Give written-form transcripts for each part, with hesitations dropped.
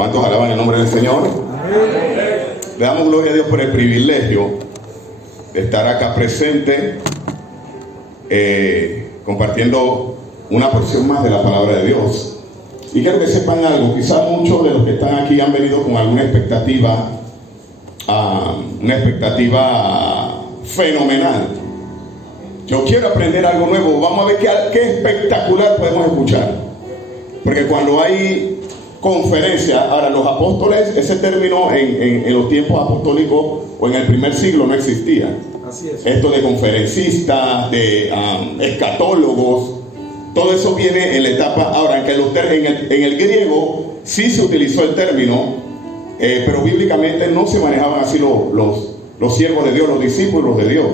¿Cuántos alaban el nombre del Señor? Le damos gloria a Dios por el privilegio de estar acá presente, compartiendo una porción más de la palabra de Dios. Y quiero que sepan algo, quizás muchos de los que están aquí han venido con alguna expectativa, una expectativa fenomenal. Yo quiero aprender algo nuevo, vamos a ver qué espectacular podemos escuchar. Porque cuando hay conferencia, ahora los apóstoles, ese término en los tiempos apostólicos o en el primer siglo no existía. Así es. Esto de conferencistas, de escatólogos, todo eso viene en la etapa, ahora en el griego sí se utilizó el término, pero bíblicamente no se manejaban así los siervos de Dios, los discípulos de Dios.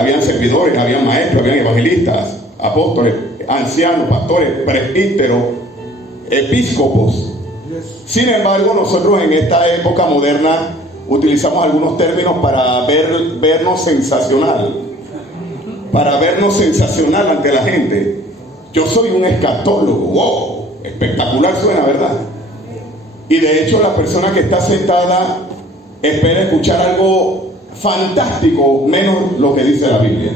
Habían servidores, habían maestros, habían evangelistas, apóstoles, ancianos, pastores, presbíteros, episcopos. Sin embargo, nosotros en esta época moderna utilizamos algunos términos para vernos sensacional, ante la gente. Yo soy un escatólogo. ¡Wow! Espectacular suena, ¿verdad? Y de hecho la persona que está sentada espera escuchar algo fantástico, menos lo que dice la Biblia.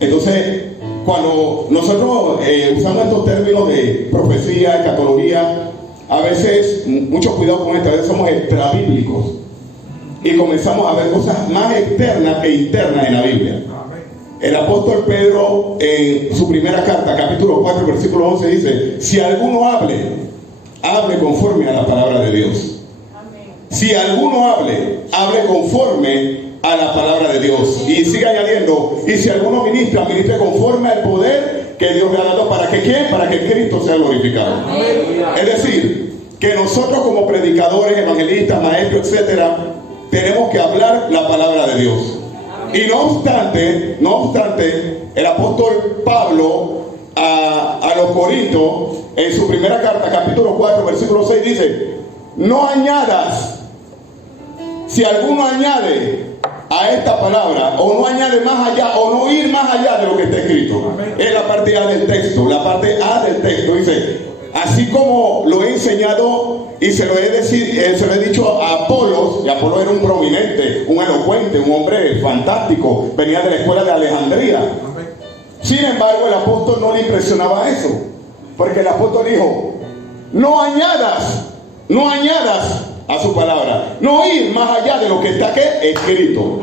Entonces, cuando nosotros usamos estos términos de profecía, escatología, a veces, mucho cuidado con esto, a veces somos extrabíblicos y comenzamos a ver cosas más externas e internas en la Biblia. El apóstol Pedro, en su primera carta, capítulo 4, versículo 11, dice: si alguno hable conforme a la palabra de Dios. Si alguno hable conforme a la palabra de Dios. Y sigue añadiendo: y si alguno ministre conforme al poder que Dios le ha dado. ¿Para que quién? Para que Cristo sea glorificado. Amén. Es decir, que nosotros como predicadores, evangelistas, maestros, etcétera, tenemos que hablar la palabra de Dios. Y no obstante, el apóstol Pablo a los Corintios, en su primera carta, capítulo 4, versículo 6, dice: no añadas, si alguno añade a esta palabra, o no añade más allá, o no ir más allá de lo que está escrito. Es la parte A del texto. La parte A del texto dice: así como lo he enseñado y se lo he dicho a Apolos, y Apolos era un prominente, un elocuente, un hombre fantástico, venía de la escuela de Alejandría. Sin embargo, el apóstol no le impresionaba eso, porque el apóstol dijo: no añadas a su palabra, no ir más allá de lo que está aquí escrito.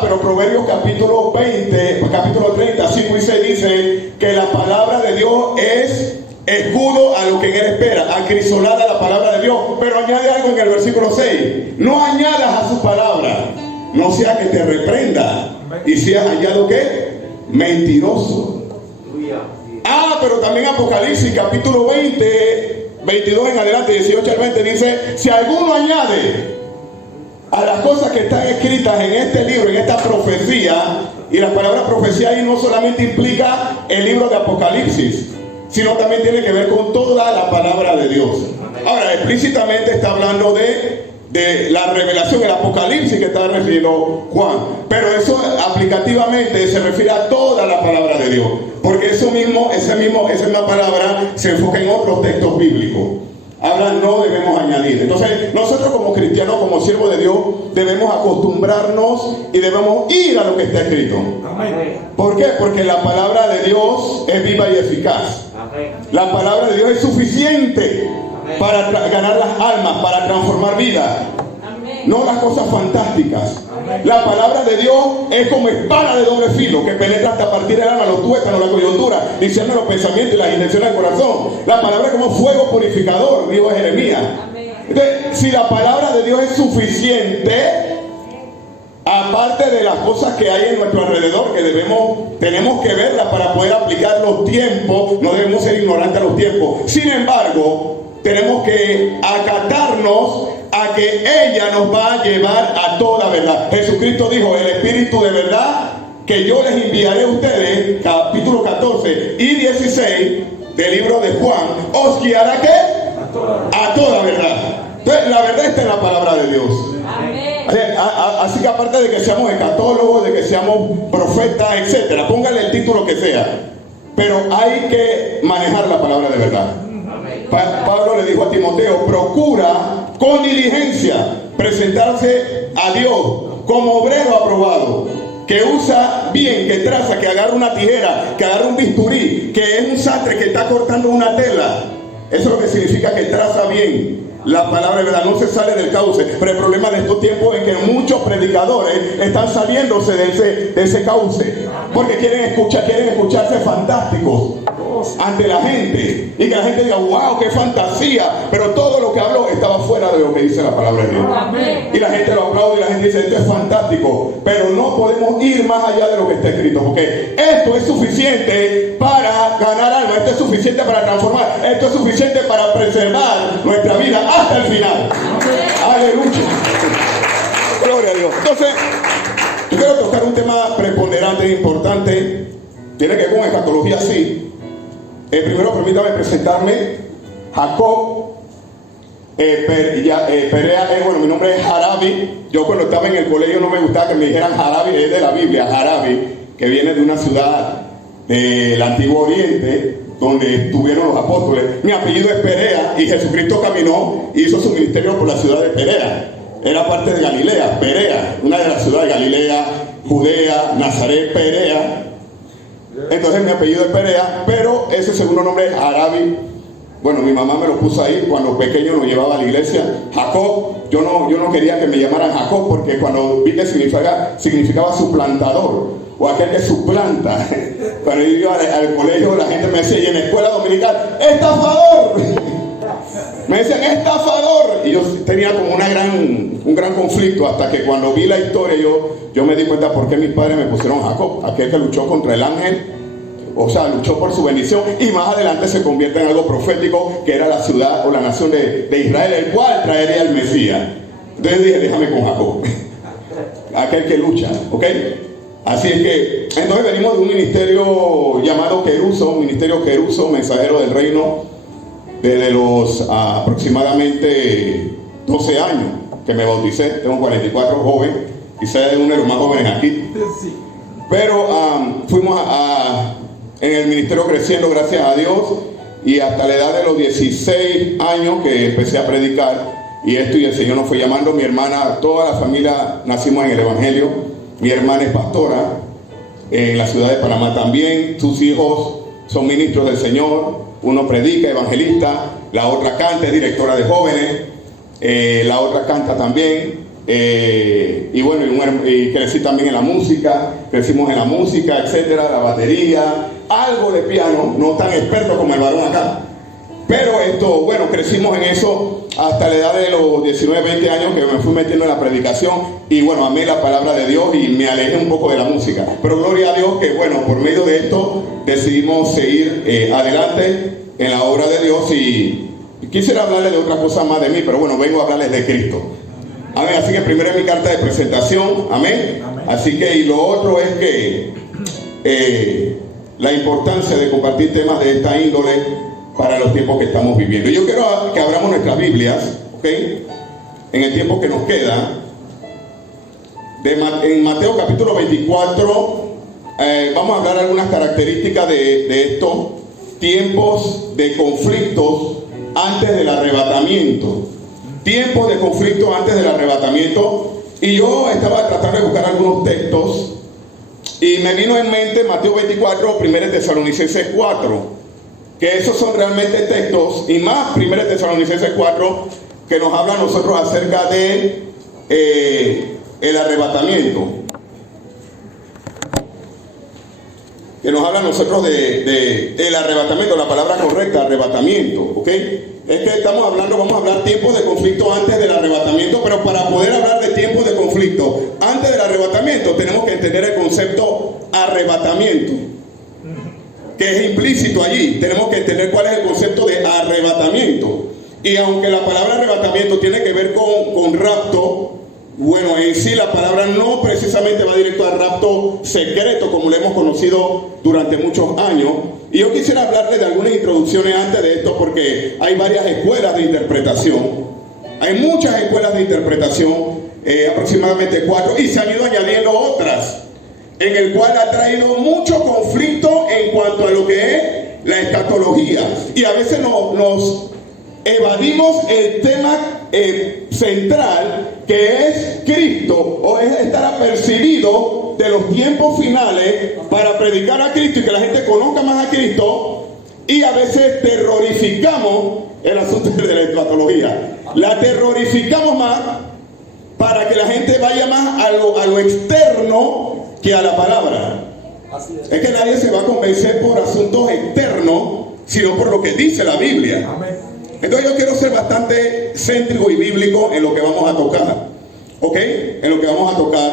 Pero Proverbios capítulo 30, 5 y 6 dice que la palabra de Dios es escudo a lo que en él espera, acrisolada la palabra de Dios. Pero añade algo en el versículo 6: no añadas a su palabra, no sea que te reprenda y seas hallado ¿qué? Mentiroso. Pero también Apocalipsis capítulo 20, 22 en adelante, 18 al 20 dice: si alguno añade a las cosas que están escritas en este libro, en esta profecía, y la palabra profecía ahí no solamente implica el libro de Apocalipsis, sino también tiene que ver con toda la palabra de Dios. Ahora, explícitamente está hablando de la revelación, el Apocalipsis que está refiriendo Juan, pero eso aplicativamente se refiere a toda la palabra de Dios, porque esa misma palabra se enfoca en otros textos bíblicos. Ahora no debemos añadir. Entonces nosotros como cristianos, como siervos de Dios, debemos acostumbrarnos y debemos ir a lo que está escrito. ¿Por qué? Porque la palabra de Dios es viva y eficaz. La palabra de Dios es suficiente para ganar las almas, para transformar vidas, no las cosas fantásticas. La palabra de Dios es como espada de doble filo, que penetra hasta partir el alma, los tuétanos, la coyuntura, discierne los pensamientos y las intenciones del corazón. La palabra es como fuego purificador, dijo Jeremías. Entonces, si la palabra de Dios es suficiente, aparte de las cosas que hay en nuestro alrededor, que tenemos que verlas para poder aplicar los tiempos, no debemos ser ignorantes a los tiempos. Sin embargo, tenemos que acatarnos a que ella nos va a llevar a toda verdad. Jesucristo dijo: el Espíritu de verdad que yo les enviaré a ustedes, capítulo 14 y 16 del libro de Juan, os guiará ¿qué? A toda verdad. Entonces, la verdad está en la palabra de Dios. Así que aparte de que seamos escatólogos, de que seamos profetas, etcétera, póngale el título que sea, pero hay que manejar la palabra de verdad. Pablo le dijo a Timoteo: procura con diligencia presentarse a Dios como obrero aprobado, que usa bien, que traza, que agarra una tijera, que agarra un bisturí, que es un sastre que está cortando una tela. Eso es lo que significa que traza bien. La palabra de verdad no se sale del cauce. Pero el problema de estos tiempos es que muchos predicadores están saliéndose de ese cauce, porque quieren escucharse fantásticos ante la gente, y que la gente diga: wow, qué fantasía. Pero todo lo que habló estaba fuera de lo que dice la palabra de Dios. Y la gente lo aplaude y la gente dice: esto es fantástico. Pero no podemos ir más allá de lo que está escrito, porque esto es suficiente para ganar alma, esto es suficiente para transformar, esto es suficiente para preservar nuestra vida hasta el final. Aleluya. Gloria a Dios. Entonces, yo quiero tocar un tema preponderante e importante. Tiene que ver con escatología, sí. Primero permítame presentarme. Jacob Perea. Bueno, mi nombre es Jarabi. Yo cuando estaba en el colegio no me gustaba que me dijeran Jarabi, es de la Biblia, Jarabi, que viene de una ciudad del Antiguo Oriente donde estuvieron los apóstoles. Mi apellido es Perea, y Jesucristo caminó y hizo su ministerio por la ciudad de Perea. Era parte de Galilea, Perea, una de las ciudades de Galilea, Judea, Nazaret, Perea. Entonces mi apellido es Perea, pero ese segundo nombre es Jarabi. Bueno, mi mamá me lo puso ahí cuando pequeño, nos llevaba a la iglesia. Jacob, yo no quería que me llamaran Jacob, porque cuando vi que significaba suplantador, o aquel que suplanta. Cuando yo iba al colegio, la gente me decía, y en la escuela dominical: ¡estafador! Me decían: ¡estafador! Y yo tenía como un gran conflicto, hasta que cuando vi la historia yo me di cuenta por qué mis padres me pusieron Jacob, aquel que luchó contra el ángel. O sea, luchó por su bendición, y más adelante se convierte en algo profético, que era la ciudad o la nación de Israel, el cual traería el Mesías. Entonces dije: déjame con Jacob, aquel que lucha, ¿ok? Así es que, entonces venimos de un ministerio llamado Queruso, Ministerio Queruso, Mensajero del Reino, desde los aproximadamente 12 años que me bauticé. Tengo 44, joven, quizás uno de los más jóvenes aquí. Pero fuimos en el ministerio creciendo, gracias a Dios, y hasta la edad de los 16 años que empecé a predicar, y el Señor nos fue llamando. Mi hermana, toda la familia nacimos en el Evangelio. Mi hermana es pastora en la ciudad de Panamá también. Sus hijos son ministros del Señor. Uno predica, evangelista, la otra canta, es directora de jóvenes, la otra canta también. Y bueno, y crecí también en la música, crecimos en la música, etcétera, la batería, algo de piano, no tan experto como el varón acá, pero bueno, crecimos en eso hasta la edad de los 19, 20 años, que me fui metiendo en la predicación, y bueno, amé la palabra de Dios y me alejé un poco de la música, pero gloria a Dios que bueno, por medio de esto decidimos seguir adelante en la obra de Dios. Y quisiera hablarles de otra cosa más de mí, pero bueno, vengo a hablarles de Cristo. Amén. Así que primero es mi carta de presentación. Amén. Así que, y lo otro es que la importancia de compartir temas de esta índole para los tiempos que estamos viviendo. Yo quiero que abramos nuestras Biblias, ¿ok? En el tiempo que nos queda, en Mateo capítulo 24, vamos a hablar algunas características de estos tiempos de conflictos antes del arrebatamiento. Tiempos de conflicto antes del arrebatamiento. Y yo estaba tratando de buscar algunos textos, y me vino en mente Mateo 24, 1 Tesalonicenses 4, que esos son realmente textos, y más 1 Tesalonicenses 4, que nos habla a nosotros acerca de el arrebatamiento, que nos habla a nosotros del arrebatamiento, la palabra correcta, arrebatamiento, ¿ok? Es que vamos a hablar tiempos de conflicto antes del arrebatamiento, pero para poder hablar de tiempos de conflicto antes del arrebatamiento, tenemos que entender el concepto arrebatamiento, que es implícito allí. Tenemos que entender cuál es el concepto de arrebatamiento. Y aunque la palabra arrebatamiento tiene que ver con rapto, bueno, en sí la palabra no precisamente va directo al rapto secreto, como lo hemos conocido durante muchos años. Y yo quisiera hablarles de algunas introducciones antes de esto, porque hay varias escuelas de interpretación. Hay muchas escuelas de interpretación, aproximadamente 4, y se han ido añadiendo otras, en el cual ha traído mucho conflicto en cuanto a lo que es la escatología. Y a veces nos evadimos el tema central, que es Cristo, o es estar apercibido de los tiempos finales para predicar a Cristo y que la gente conozca más a Cristo, y a veces terrorificamos el asunto de la escatología. La terrorificamos más para que la gente vaya más a lo externo que a la palabra. Es que nadie se va a convencer por asuntos externos, sino por lo que dice la Biblia. Entonces yo quiero ser bastante céntrico y bíblico en lo que vamos a tocar. ¿Ok? En lo que vamos a tocar.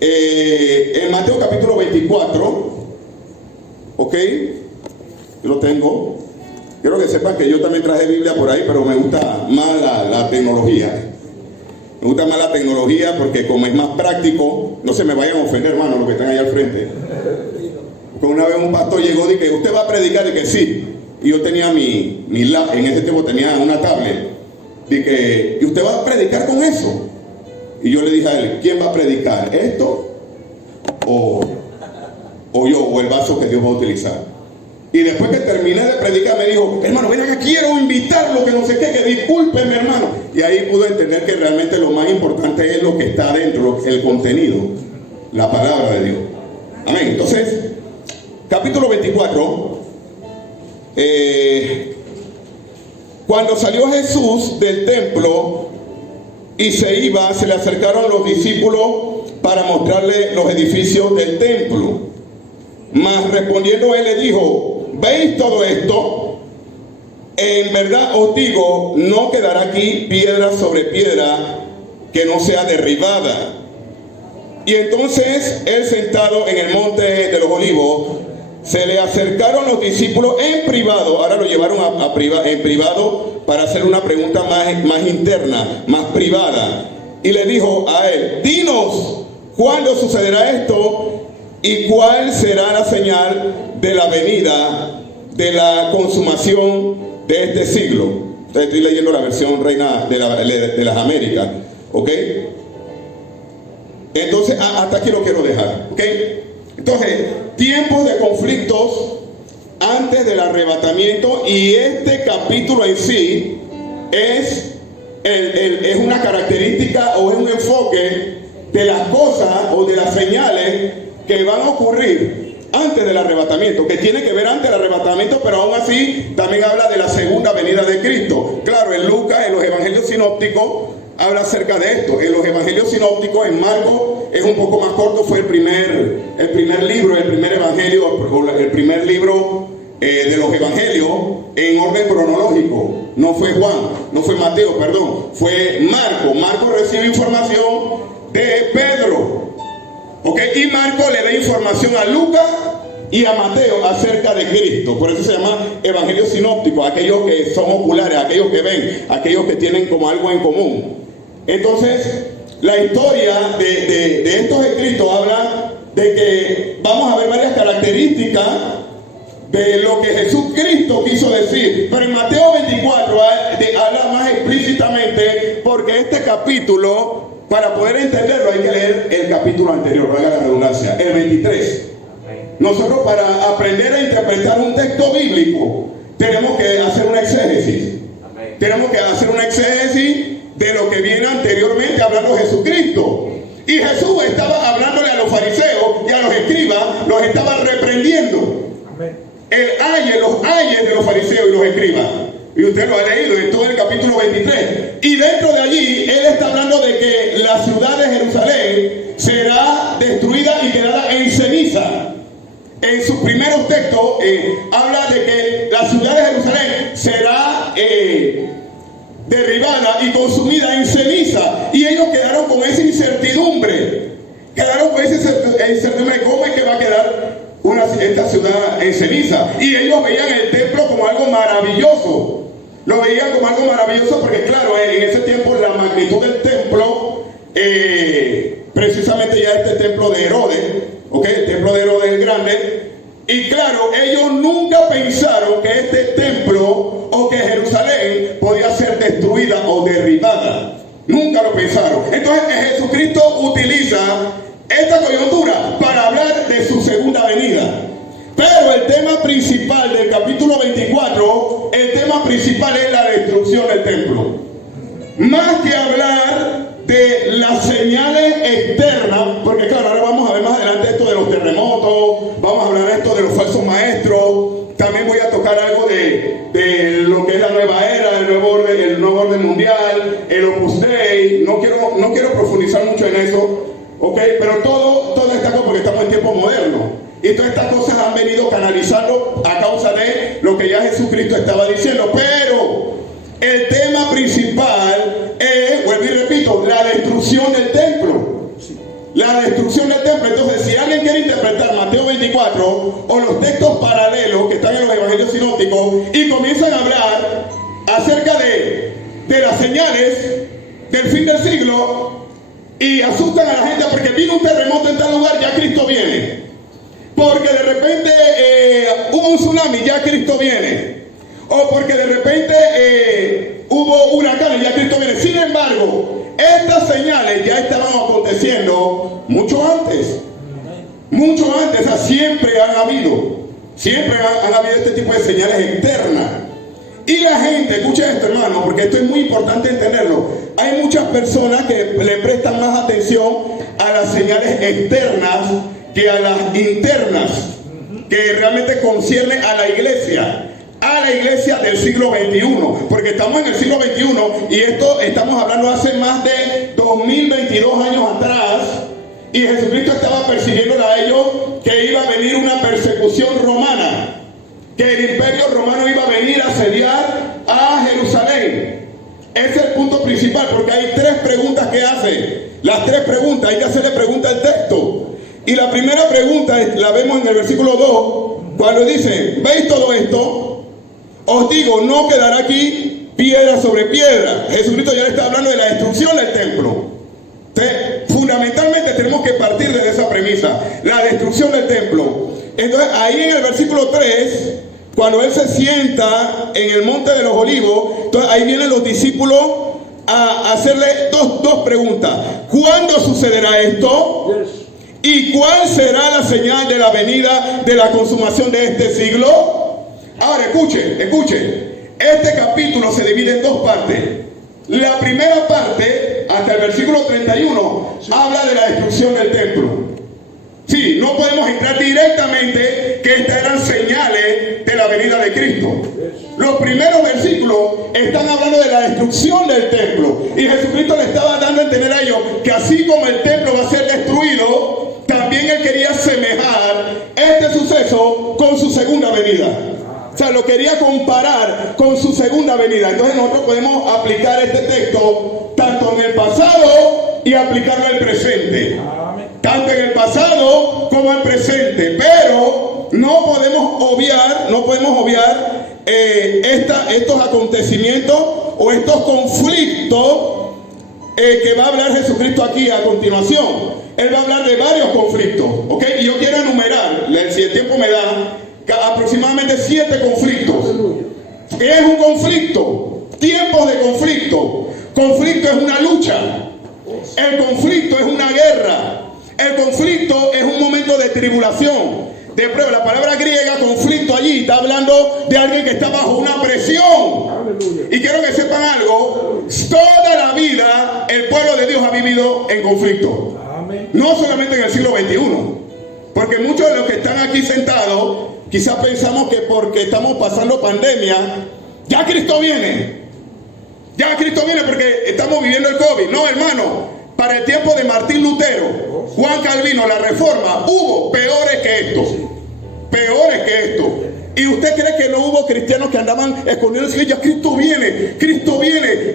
En Mateo capítulo 24. ¿Ok? Yo lo tengo. Quiero que sepan que yo también traje Biblia por ahí, pero me gusta más la tecnología. Me gusta más la tecnología porque como es más práctico, no se me vayan a ofender, hermano, los que están ahí al frente. Porque una vez un pastor llegó y que usted va a predicar, y que sí. Y yo tenía mi en ese tiempo tenía una tablet. Dije, ¿y usted va a predicar con eso? Y yo le dije a él, ¿quién va a predicar? ¿Esto? O yo, o el vaso que Dios va a utilizar. Y después que terminé de predicar me dijo, hermano, ven acá, quiero invitarlo, que no sé qué, que discúlpenme, hermano. Y ahí pude entender que realmente lo más importante es lo que está adentro, el contenido, la palabra de Dios. Amén. Entonces, capítulo 24. Cuando salió Jesús del templo y se iba, se le acercaron los discípulos para mostrarle los edificios del templo. Mas respondiendo él le dijo, ¿veis todo esto? En verdad os digo, no quedará aquí piedra sobre piedra que no sea derribada. Y entonces él, sentado en el monte de los olivos, se le acercaron los discípulos en privado. Ahora lo llevaron en privado para hacer una pregunta más interna, más privada. Y le dijo a él, dinos, ¿cuándo sucederá esto? ¿Y cuál será la señal de la venida, de la consumación de este siglo? Estoy leyendo la versión Reina de las Américas. ¿Ok? Entonces, hasta aquí lo quiero dejar. ¿Ok? Entonces, tiempos de conflictos antes del arrebatamiento, y este capítulo en sí es una característica o es un enfoque de las cosas o de las señales que van a ocurrir antes del arrebatamiento, que tiene que ver antes del arrebatamiento, pero aún así también habla de la segunda venida de Cristo. Claro, en Lucas, en los evangelios sinópticos, habla acerca de esto. En los evangelios sinópticos, en Marcos es un poco más corto, fue el primer libro, el primer evangelio, el primer libro de los evangelios en orden cronológico. No fue Juan, no fue Mateo, perdón, fue Marco. Marco recibe información de Pedro, ¿ok? Y Marco le da información a Lucas y a Mateo acerca de Cristo. Por eso se llama evangelio sinóptico, aquellos que son oculares, aquellos que ven, aquellos que tienen como algo en común. Entonces, la historia de estos escritos habla de que vamos a ver varias características de lo que Jesucristo quiso decir. Pero en Mateo 24 habla más explícitamente, porque este capítulo, para poder entenderlo, hay que leer el capítulo anterior, valga la redundancia, el 23. Nosotros, para aprender a interpretar un texto bíblico, tenemos que hacer una exégesis. Tenemos que hacer una exégesis de lo que viene anteriormente hablando Jesucristo. Y Jesús estaba hablándole a los fariseos y a los escribas, los estaba reprendiendo. Los ayes de los fariseos y los escribas. Y usted lo ha leído en todo el capítulo 23. Y dentro de allí, él está hablando de que la ciudad de Jerusalén será destruida y quedará en ceniza. En sus primeros textos habla de que la ciudad de Jerusalén será derribada y consumida en ceniza. Y ellos quedaron con esa incertidumbre. ¿Cómo es que va a quedar esta ciudad en ceniza? Y ellos veían el templo como algo maravilloso. Lo veían como algo maravilloso porque, claro, en ese tiempo la magnitud del templo, precisamente ya este templo de Herodes, ¿okay? El templo de Herodes el Grande. Y claro, ellos nunca pensaron que este templo o que Jerusalén podía ser destruida o derribada. Nunca lo pensaron. Entonces Jesucristo utiliza esta coyuntura para hablar de su segunda venida. Pero el tema principal del capítulo 24, el tema principal es la destrucción del templo. Más que hablar de las señales externas, porque claro, ahora vamos a ver más adelante esto de los terremotos, vamos a hablar esto de los falsos maestros, también voy a tocar algo de lo que es la nueva era, el nuevo orden mundial, el Opus Dei. No quiero profundizar mucho en eso, ¿ok? Pero todo está porque estamos en tiempo moderno. Y todas estas cosas han venido canalizando a causa de lo que ya Jesucristo estaba diciendo. Pero el tema principal es, vuelvo y repito, la destrucción del templo. La destrucción del templo. Entonces, si alguien quiere interpretar Mateo 24 o los textos paralelos que están en los evangelios sinópticos y comienzan a hablar acerca de las señales del fin del siglo y asustan a la gente porque vino un terremoto en tal lugar, ya Cristo viene. Porque de repente hubo un tsunami, ya Cristo viene. O porque de repente hubo huracanes, ya Cristo viene. Sin embargo, estas señales ya estaban aconteciendo mucho antes. Mucho antes, o sea, siempre han habido este tipo de señales externas. Y la gente, escucha esto, hermano, porque esto es muy importante entenderlo. Hay muchas personas que le prestan más atención a las señales externas que a las internas, que realmente concierne a la iglesia del siglo XXI, porque estamos en el siglo XXI y esto estamos hablando hace más de 2022 años atrás, y Jesucristo estaba persiguiendo a ellos que iba a venir una persecución romana, que el imperio romano iba a venir a asediar a Jerusalén. Ese es el punto principal, porque hay tres preguntas que hace. Las tres preguntas, hay que hacerle pregunta al texto. Y la primera pregunta la vemos en el versículo 2, cuando dice: ¿veis todo esto? Os digo, no quedará aquí piedra sobre piedra. Jesucristo ya le está hablando de la destrucción del templo. Entonces, fundamentalmente tenemos que partir de esa premisa, la destrucción del templo. Entonces, ahí en el versículo 3, cuando Él se sienta en el monte de los olivos, entonces ahí vienen los discípulos a hacerle dos preguntas. ¿Cuándo sucederá esto? ¿Y cuál será la señal de la venida de la consumación de este siglo? Ahora, escuchen. Este capítulo se divide en dos partes. La primera parte, hasta el versículo 31, habla de la destrucción del templo. Sí, no podemos entrar directamente que estas eran señales de la venida de Cristo. Los primeros versículos están hablando de la destrucción del templo. Y Jesucristo le estaba dando a entender a ellos que así como el templo va a ser destruido, también Él quería semejar este suceso con su segunda venida. O sea, lo quería comparar con su segunda venida. Entonces nosotros podemos aplicar este texto tanto en el pasado y aplicarlo al presente. Tanto en el pasado como en el presente. Pero no podemos obviar estos acontecimientos o estos conflictos que va a hablar Jesucristo aquí a continuación. Él va a hablar de varios conflictos, ¿ok? Y yo quiero enumerar, si el tiempo me da, aproximadamente 7 conflictos. ¿Qué es un conflicto? Tiempos de conflicto. Conflicto es una lucha. El conflicto es una guerra. El conflicto es un momento de tribulación, de prueba. La palabra griega conflicto allí está hablando de alguien que está bajo una presión. Y quiero que sepan algo: toda la vida el pueblo de Dios ha vivido en conflicto. No solamente en el siglo XXI, porque muchos de los que están aquí sentados quizás pensamos que porque estamos pasando pandemia, ya Cristo viene. Ya Cristo viene porque estamos viviendo el COVID. No, hermano, para el tiempo de Martín Lutero, Juan Calvino, la Reforma, hubo peores que esto. Peores que esto. ¿Y usted cree que no hubo cristianos que andaban escondiéndose que ya Cristo viene,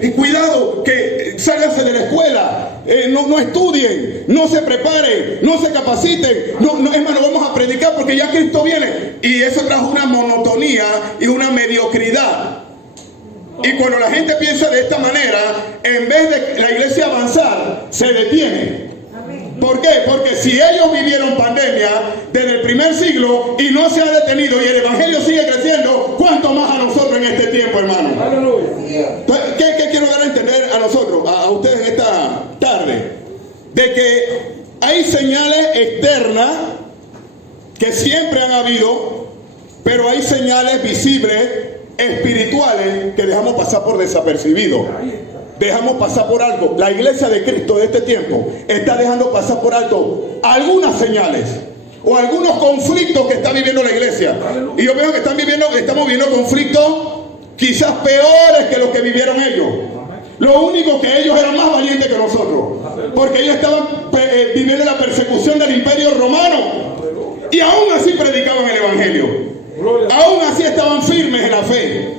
y cuidado, que sálganse de la escuela, no estudien, no se preparen, no se capaciten, hermano, vamos a predicar porque ya Cristo viene? Y eso trajo una monotonía y una mediocridad. Y cuando la gente piensa de esta manera, en vez de la iglesia avanzar, se detiene. ¿Por qué? Porque si ellos vivieron pandemia desde el primer siglo y no se ha detenido y el evangelio sigue creciendo, ¿cuánto más a nosotros en este tiempo, hermano? ¡Aleluya! ¿Qué quiero dar a entender a nosotros, a ustedes esta tarde? De que hay señales externas que siempre han habido, pero hay señales visibles, espirituales, que dejamos pasar por desapercibido. Dejamos pasar por alto. La iglesia de Cristo de este tiempo está dejando pasar por alto algunas señales o algunos conflictos que está viviendo la iglesia. Y yo veo que estamos viviendo conflictos quizás peores que los que vivieron ellos. Lo único que ellos eran más valientes que nosotros, porque ellos estaban viviendo la persecución del imperio romano y aún así predicaban el evangelio. Aún así estaban firmes en la fe.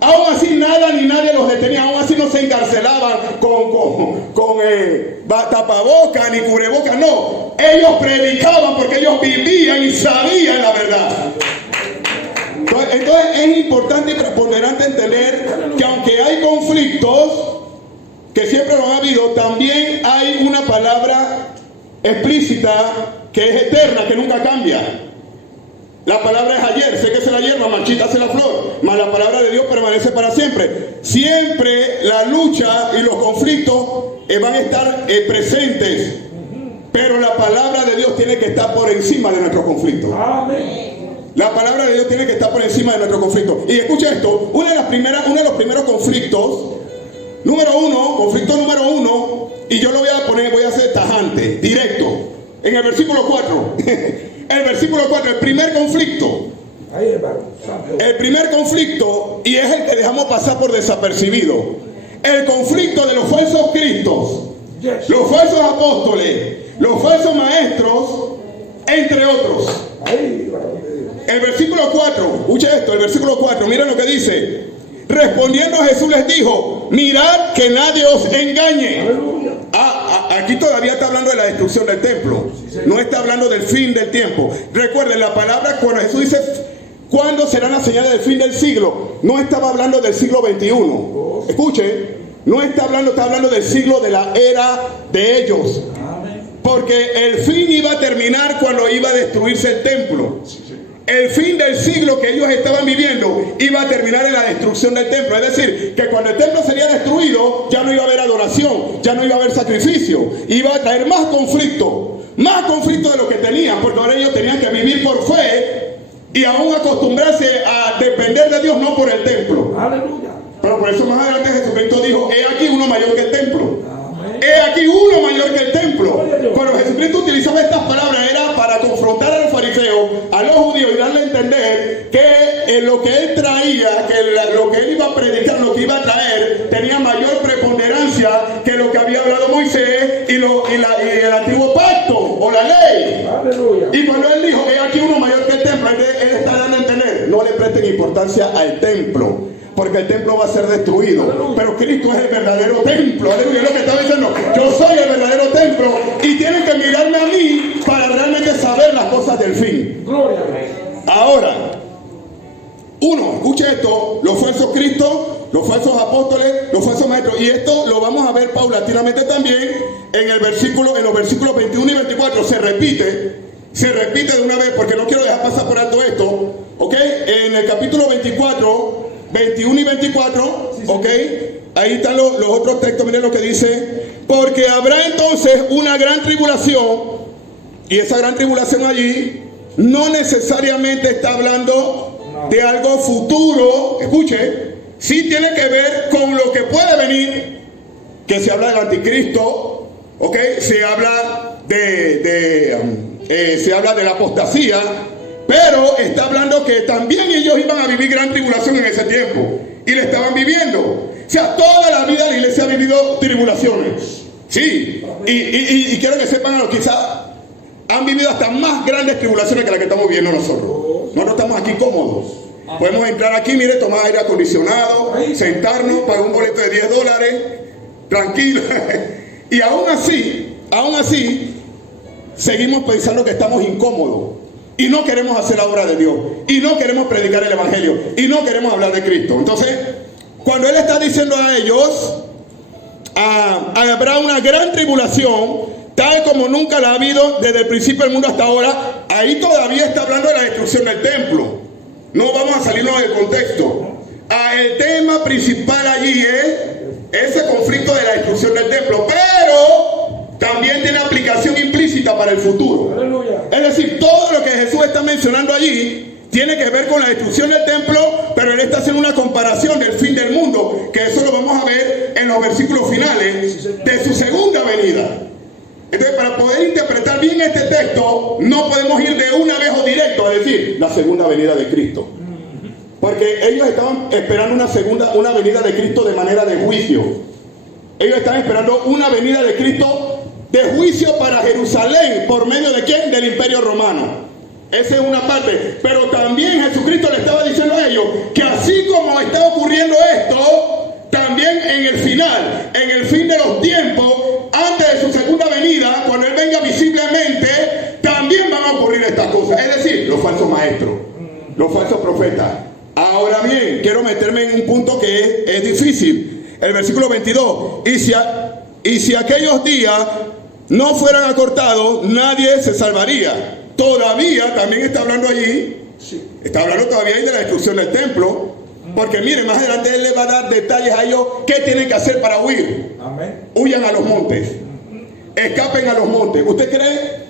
Aún así nada ni nadie los detenía. Aún así no se encarcelaban con tapabocas ni cubrebocas. No, ellos predicaban porque ellos vivían y sabían la verdad. Entonces es importante y preponderante entender que aunque hay conflictos, que siempre lo ha habido, también hay una palabra explícita que es eterna, que nunca cambia. La palabra es ayer, sé que se la hierba, marchita se la flor, mas la palabra de Dios permanece para siempre. Siempre la lucha y los conflictos van a estar presentes, pero la palabra de Dios tiene que estar por encima de nuestros conflictos. La palabra de Dios tiene que estar por encima de nuestros conflictos. Y escucha esto, uno de los primeros conflictos, conflicto número uno, y yo lo voy a hacer tajante, directo, en el versículo 4. El versículo 4, el primer conflicto. El primer conflicto, y es el que dejamos pasar por desapercibido. El conflicto de los falsos cristos, los falsos apóstoles, los falsos maestros, entre otros. El versículo 4, escucha esto, el versículo 4, miren lo que dice. Respondiendo Jesús les dijo: mirad que nadie os engañe. Aquí todavía está hablando de la destrucción del templo, no está hablando del fin del tiempo. Recuerden, la palabra cuando Jesús dice ¿cuándo serán las señales del fin del siglo? No estaba hablando del siglo XXI. Escuche, no está hablando del siglo de la era de ellos. Porque el fin iba a terminar cuando iba a destruirse el templo. El fin del siglo que ellos estaban viviendo iba a terminar en la destrucción del templo. Es decir, que cuando el templo sería destruido, ya no iba a haber adoración, ya no iba a haber sacrificio. Iba a traer más conflicto de lo que tenían, porque ahora ellos tenían que vivir por fe y aún acostumbrarse a depender de Dios, no por el templo. Aleluya. Pero por eso más adelante Jesucristo dijo: he aquí uno mayor que el templo. He aquí uno mayor que el templo. Cuando Jesucristo utilizaba estas palabras era para confrontar a los fariseos, a los judíos, y darle a entender que lo que él traía, que lo que él iba a predicar, lo que iba a traer, tenía mayor preponderancia que lo que había hablado Moisés y el antiguo pacto o la ley. Aleluya. Y cuando él dijo: he aquí uno mayor que el templo, él está dando a entender: no le presten importancia al templo, porque el templo va a ser destruido. Pero Cristo es el verdadero templo. Aleluya, es lo que estaba diciendo. Yo soy el verdadero templo y tienen que mirarme a mí para realmente saber las cosas del fin. Ahora, escuche esto: los falsos cristos, los falsos apóstoles, los falsos maestros. Y esto lo vamos a ver paulatinamente también en los versículos 21 y 24. Se repite de una vez, porque no quiero dejar pasar por alto esto. ¿Ok? En el capítulo 24, 21 y 24, ¿ok? Ahí están los otros textos. Miren lo que dice: porque habrá entonces una gran tribulación, y esa gran tribulación allí no necesariamente está hablando de algo futuro. Escuche, sí tiene que ver con lo que puede venir, que se habla del anticristo, ¿ok? Se habla se habla de la apostasía. Pero está hablando que también ellos iban a vivir gran tribulación en ese tiempo. Y le estaban viviendo. O sea, toda la vida la iglesia ha vivido tribulaciones. Sí. Y quiero que sepan algo. Quizás han vivido hasta más grandes tribulaciones que las que estamos viviendo nosotros. Nosotros estamos aquí cómodos. Podemos entrar aquí, mire, tomar aire acondicionado, sentarnos, pagar un boleto de $10, tranquilo. Y aún así, seguimos pensando que estamos incómodos. Y no queremos hacer la obra de Dios. Y no queremos predicar el evangelio. Y no queremos hablar de Cristo. Entonces, cuando Él está diciendo a ellos, habrá una gran tribulación, tal como nunca la ha habido desde el principio del mundo hasta ahora. Ahí todavía está hablando de la destrucción del templo. No vamos a salirnos del contexto. El tema principal allí es ese conflicto de la destrucción del templo. Pero también tiene aplicación implícita cita para el futuro. Aleluya. Es decir, todo lo que Jesús está mencionando allí tiene que ver con la destrucción del templo, pero él está haciendo una comparación del fin del mundo, que eso lo vamos a ver en los versículos finales de su segunda venida. Entonces, para poder interpretar bien este texto, no podemos ir de una vez o directo a decir la segunda venida de Cristo. Porque ellos estaban esperando una venida de Cristo de manera de juicio. Ellos están esperando una venida de Cristo de juicio para Jerusalén. ¿Por medio de quién? Del Imperio Romano. Esa es una parte. Pero también Jesucristo le estaba diciendo a ellos que así como está ocurriendo esto, también en el final, en el fin de los tiempos, antes de su segunda venida, cuando él venga visiblemente, también van a ocurrir estas cosas. Es decir, los falsos maestros, los falsos profetas. Ahora bien, quiero meterme en un punto que es difícil. El versículo 22. Y si aquellos días no fueran acortados, nadie se salvaría. Todavía, también está hablando allí, está hablando todavía ahí de la destrucción del templo. Porque miren, más adelante él le va a dar detalles a ellos qué tienen que hacer para huir. Amén. Huyan a los montes. Escapen a los montes. ¿Usted cree?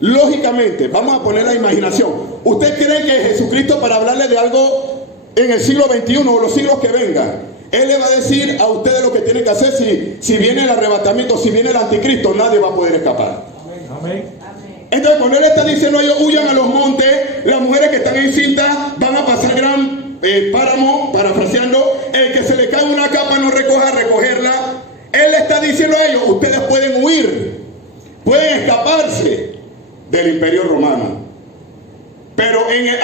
Lógicamente, vamos a poner la imaginación. ¿Usted cree que Jesucristo, para hablarle de algo en el siglo XXI o los siglos que vengan, él le va a decir a ustedes lo que tienen que hacer? Si viene el arrebatamiento, si viene el anticristo, nadie va a poder escapar. Amén. Entonces, cuando él está diciendo a ellos, huyan a los montes, las mujeres que están encintas van a pasar gran páramo, parafraseando, el que se le cae una capa no recogerla. Él le está diciendo a ellos, ustedes pueden huir, pueden escaparse del Imperio Romano. Pero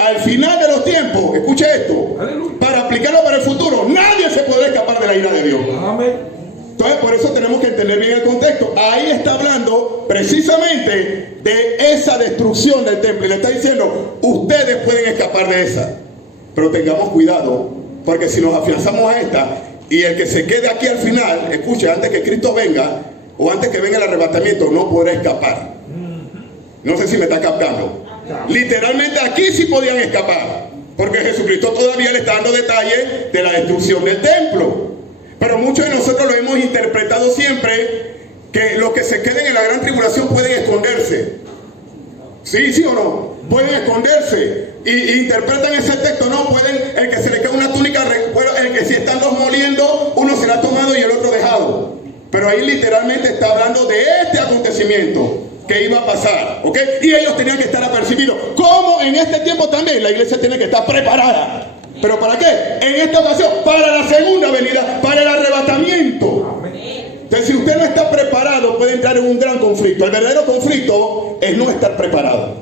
al final de los tiempos, escuche esto, aleluya, para aplicarlo para el futuro, nadie se podrá escapar de la ira de Dios. Amén. Entonces, por eso tenemos que entender bien el contexto. Ahí está hablando precisamente de esa destrucción del templo. Y le está diciendo, ustedes pueden escapar de esa. Pero tengamos cuidado, porque si nos afianzamos a esta, y el que se quede aquí al final, escuche, antes que Cristo venga, o antes que venga el arrebatamiento, no podrá escapar. No sé si me está captando. Literalmente aquí sí podían escapar, porque Jesucristo todavía le está dando detalles de la destrucción del templo. Pero muchos de nosotros lo hemos interpretado siempre que los que se queden en la gran tribulación pueden esconderse. ¿Sí, sí o no? Pueden esconderse. Y interpretan ese texto. No, pueden, el que se le cae una túnica, el que si están dos moliendo, uno será tomado y el otro dejado. Pero ahí literalmente está hablando de este acontecimiento que iba a pasar, ¿ok? Y ellos tenían que estar apercibidos. Como en este tiempo también la iglesia tiene que estar preparada. ¿Pero para qué? En esta ocasión, para la segunda venida, para el arrebatamiento. Entonces, si usted no está preparado, puede entrar en un gran conflicto. El verdadero conflicto es no estar preparado.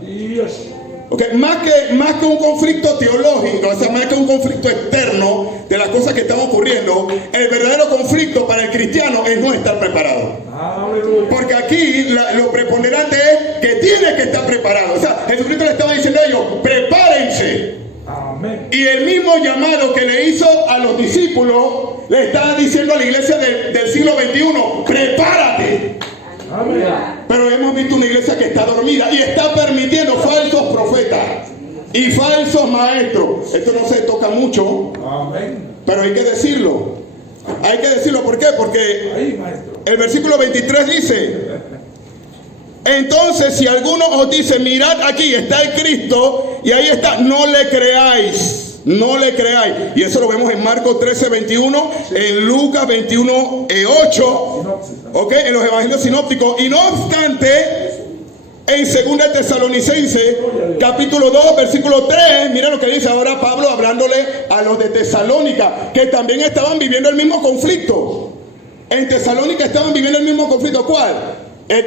Okay. Más que un conflicto teológico, o sea, más que un conflicto externo de las cosas que están ocurriendo, el verdadero conflicto para el cristiano es no estar preparado. Porque aquí lo preponderante es que tienes que estar preparado. O sea, Jesucristo le estaba diciendo a ellos, prepárense. Amén. Y el mismo llamado que le hizo a los discípulos, le está diciendo a la iglesia del siglo XXI, prepárate. Amén. Pero hemos visto una iglesia que está dormida y está permitiendo falsos profetas y falsos maestros. Esto no se toca mucho. Amén. Pero hay que decirlo. Hay que decirlo, ¿por qué? Porque el versículo 23 dice, entonces si alguno os dice, mirad aquí está el Cristo y ahí está, no le creáis. No le creáis. Y eso lo vemos en Marcos 13:21, en Lucas 21:8, ¿okay? En los evangelios sinópticos. Y no obstante, en 2 Tesalonicenses, capítulo 2, versículo 3, mira lo que dice ahora Pablo hablándole a los de Tesalónica, que también estaban viviendo el mismo conflicto. En Tesalónica estaban viviendo el mismo conflicto. ¿Cuál? El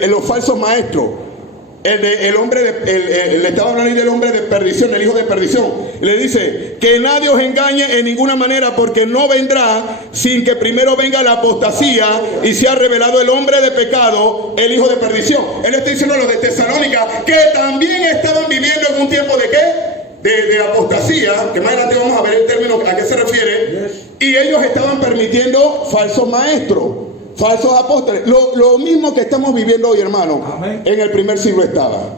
de los falsos maestros. Le estaba hablando ahí del hombre de perdición, el hijo de perdición. Le dice que nadie os engañe en ninguna manera, porque no vendrá sin que primero venga la apostasía y sea revelado el hombre de pecado, el hijo de perdición. Él está diciendo a los de Tesalónica que también estaban viviendo en un tiempo de ¿qué? De apostasía, que más adelante vamos a ver el término a qué se refiere. Y ellos estaban permitiendo falsos maestros, falsos apóstoles. Lo mismo que estamos viviendo hoy, hermano. Amén. En el primer siglo estaba.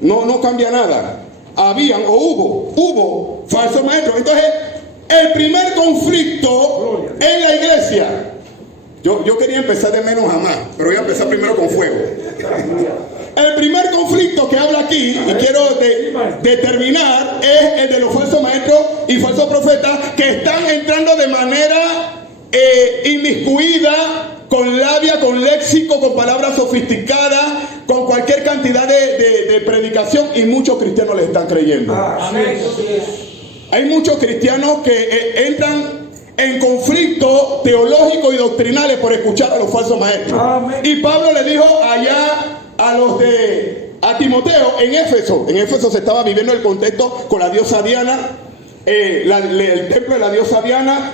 No cambia nada. Habían o hubo falsos maestros. Entonces, el primer conflicto en la iglesia Yo quería empezar de menos a más, pero voy a empezar primero con fuego. El primer conflicto que habla aquí, y quiero determinar, es el de los falsos maestros y falsos profetas que están entrando de manera inmiscuida, con labia, con léxico, con palabras sofisticadas, con cualquier cantidad de predicación, y muchos cristianos le están creyendo. Hay muchos cristianos que entran en conflicto teológico y doctrinales por escuchar a los falsos maestros. Y Pablo le dijo allá a Timoteo en Éfeso se estaba viviendo el contexto con la diosa Diana, el templo de la diosa Diana,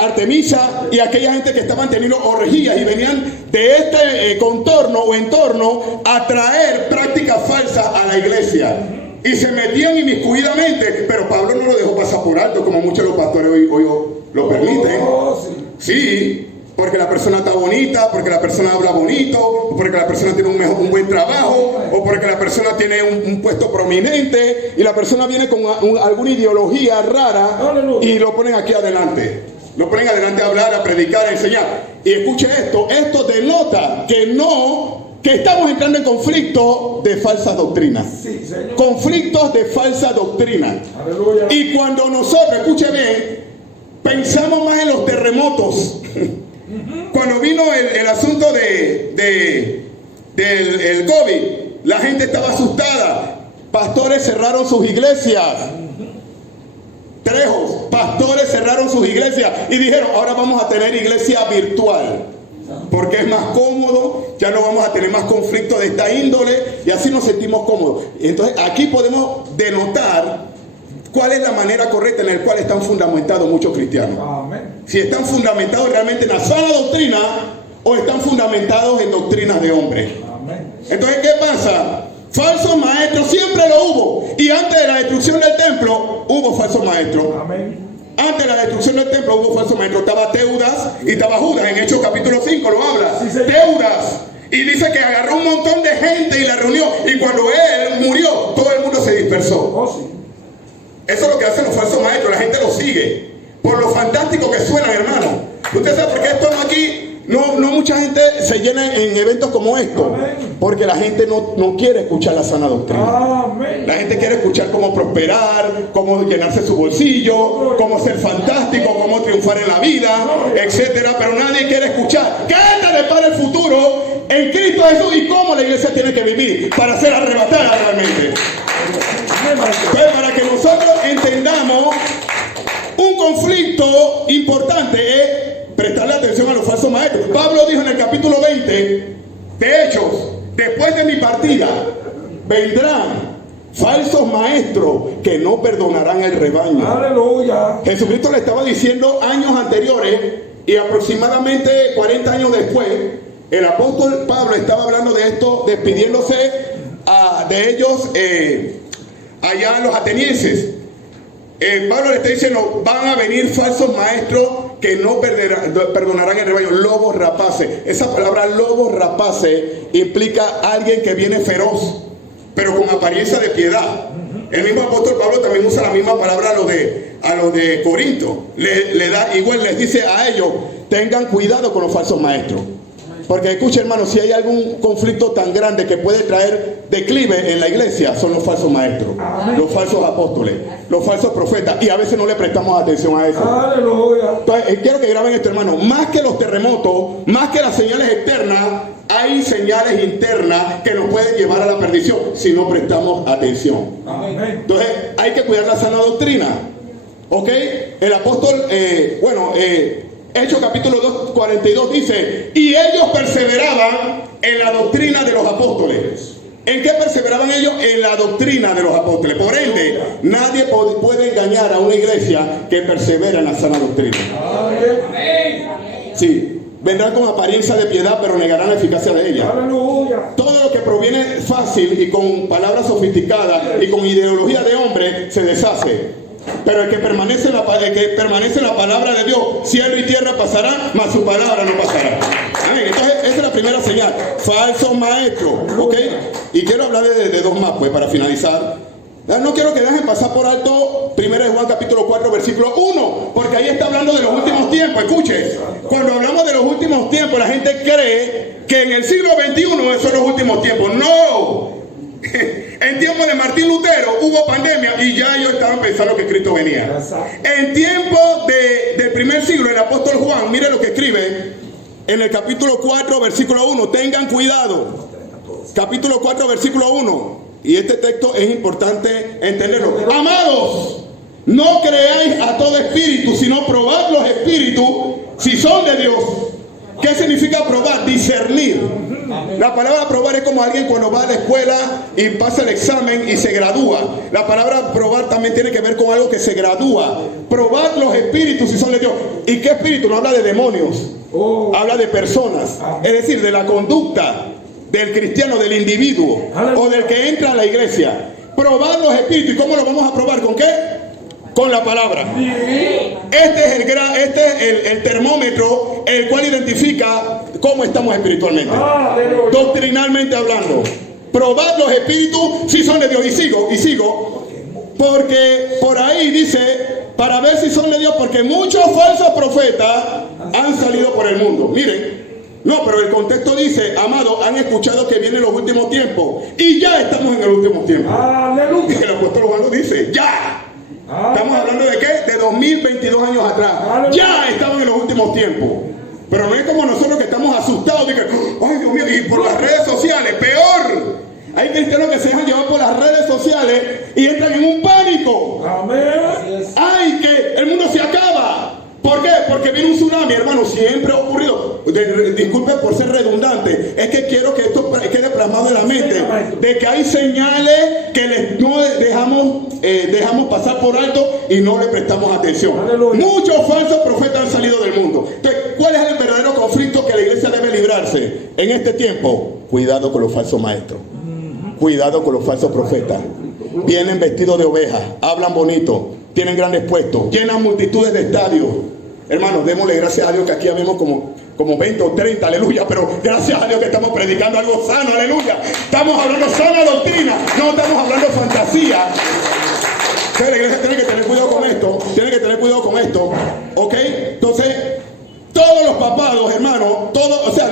Artemisa, y aquella gente que estaban teniendo orgías y venían de este contorno o entorno a traer prácticas falsas a la iglesia. Y se metían inmiscuidamente, pero Pablo no lo dejó pasar por alto, como muchos de los pastores hoy lo permiten. Sí, porque la persona está bonita, porque la persona habla bonito, porque la persona tiene un buen trabajo, o porque la persona tiene un puesto prominente, y la persona viene con alguna ideología rara y lo ponen aquí adelante. Lo ponen adelante a hablar, a predicar, a enseñar. Y escuche esto denota que estamos entrando en conflicto de falsas doctrinas. Sí, conflictos de falsa doctrina. Aleluya. Y cuando nosotros, escuche bien, pensamos más en los terremotos. Cuando vino el asunto del COVID, la gente estaba asustada. Pastores cerraron sus iglesias. Trejos, pastores cerraron sus iglesias y dijeron, ahora vamos a tener iglesia virtual, porque es más cómodo, ya no vamos a tener más conflictos de esta índole, y así nos sentimos cómodos. Entonces aquí podemos denotar cuál es la manera correcta en la cual están fundamentados muchos cristianos. Amén. Si están fundamentados realmente en la sana doctrina o están fundamentados en doctrinas de hombres. Amén. Entonces, ¿qué pasa? Falsos maestros siempre lo hubo, y antes de la destrucción del templo hubo falsos maestros. Amén. Antes de la destrucción del templo hubo falsos maestros. Estaba Teudas y estaba Judas. En Hechos capítulo 5 lo habla. Sí, Teudas. Y dice que agarró un montón de gente y la reunió. Y cuando él murió, todo el mundo se dispersó. Oh, sí. Eso es lo que hacen los falsos maestros. La gente los sigue por lo fantástico que suenan, hermano. Usted sabe por qué esto aquí no mucha gente se llena en eventos como estos. Amén. Porque la gente no quiere escuchar la sana doctrina. Amén. La gente quiere escuchar cómo prosperar, cómo llenarse su bolsillo, cómo ser fantástico, cómo triunfar en la vida, etcétera. Pero nadie quiere escuchar qué te depara el futuro en Cristo Jesús y cómo la iglesia tiene que vivir para ser arrebatada realmente. Pues para que nosotros entendamos, un conflicto importante es prestarle atención a los falsos maestros. Pablo dijo en el capítulo 20 de Hechos, después de mi partida vendrán falsos maestros que no perdonarán el rebaño. Aleluya. Jesucristo le estaba diciendo años anteriores, y aproximadamente 40 años después el apóstol Pablo estaba hablando de esto, despidiéndose de ellos allá los atenienses. Pablo le está diciendo, van a venir falsos maestros que no perdonarán el rebaño, lobos rapaces. Esa palabra lobos rapaces implica alguien que viene feroz, pero con apariencia de piedad. El mismo apóstol Pablo también usa la misma palabra a los de Corinto. Le da igual, les dice a ellos, tengan cuidado con los falsos maestros. Porque escucha, hermano, si hay algún conflicto tan grande que puede traer declive en la iglesia, son los falsos maestros, los falsos apóstoles, los falsos profetas, y a veces no le prestamos atención a eso. Aleluya. Entonces, quiero que graben esto, hermano. Más que los terremotos, más que las señales externas, hay señales internas que nos pueden llevar a la perdición si no prestamos atención. Amén. Entonces, hay que cuidar la sana doctrina. ¿Ok? El apóstol, Hechos capítulo 2, 42 dice, y ellos perseveraban en la doctrina de los apóstoles. ¿En qué perseveraban ellos? En la doctrina de los apóstoles. Por ende, nadie puede engañar a una iglesia que persevera en la sana doctrina. Sí, vendrán con apariencia de piedad, pero negarán la eficacia de ella. Todo lo que proviene fácil y con palabras sofisticadas y con ideología de hombre se deshace. Pero el que permanece en la palabra de Dios, cielo y tierra pasarán, mas su palabra no pasará. Amén. Entonces, esa es la primera señal. Falsos maestros, ¿ok? Y quiero hablar de dos más, pues, para finalizar. No quiero que dejen pasar por alto 1 de Juan capítulo 4 versículo 1, porque ahí está hablando de los últimos tiempos. Escuche, cuando hablamos de los últimos tiempos, la gente cree que en el siglo XXI esos son los últimos tiempos. No. En tiempo de Martín Lutero hubo pandemia y ya ellos estaban pensando que Cristo venía. En tiempo del primer siglo, el apóstol Juan, mire lo que escribe en el capítulo 4 versículo 1. Tengan cuidado. Capítulo 4 versículo 1. Y este texto es importante entenderlo. Amados, no creáis a todo espíritu, sino probad los espíritus si son de Dios. ¿Qué significa probar? Discernir. La palabra probar es como alguien cuando va a la escuela y pasa el examen y se gradúa. La palabra probar también tiene que ver con algo que se gradúa. Probad los espíritus si son de Dios. ¿Y qué espíritu? No habla de demonios, habla de personas, es decir, de la conducta del cristiano, del individuo o del que entra a la iglesia. Probar los espíritus. ¿Y cómo lo vamos a probar? ¿Con qué? Con la palabra. Este es el termómetro el cual identifica cómo estamos espiritualmente, doctrinalmente hablando. Probad los espíritus si son de Dios. Y sigo, porque por ahí dice, para ver si son de Dios, porque muchos falsos profetas han salido por el mundo. Miren, no, pero el contexto dice, amados, han escuchado que vienen los últimos tiempos y ya estamos en el último tiempo. Y el apóstol Juan lo dice, ya. Estamos hablando de qué? De 2022 años atrás. Ya estamos en los últimos tiempos. Pero no es como nosotros que estamos asustados de que, ay Dios mío, y por las redes sociales, peor. Hay cristianos que se dejan llevar por las redes sociales y entran en un pánico. Ay, que el mundo se acaba. ¿Por qué? Porque viene un tsunami, hermano, siempre ha ocurrido. Disculpen por ser redundante, es que quiero que esto quede plasmado en la mente, de que hay señales que no dejamos pasar por alto y no le prestamos atención. Aleluya. Muchos falsos profetas han salido del mundo. Entonces, ¿cuál es el verdadero conflicto que la iglesia debe librarse en este tiempo? Cuidado con los falsos maestros. Cuidado con los falsos profetas. Vienen vestidos de ovejas, hablan bonito, tienen grandes puestos, llenan multitudes de estadios. Hermanos, démosle gracias a Dios que aquí habemos como 20 o 30, aleluya, pero gracias a Dios que estamos predicando algo sano, aleluya. Estamos hablando sana doctrina, no estamos hablando fantasía. Entonces la iglesia tiene que tener cuidado con esto, ¿ok? Entonces, todos los papados, hermanos,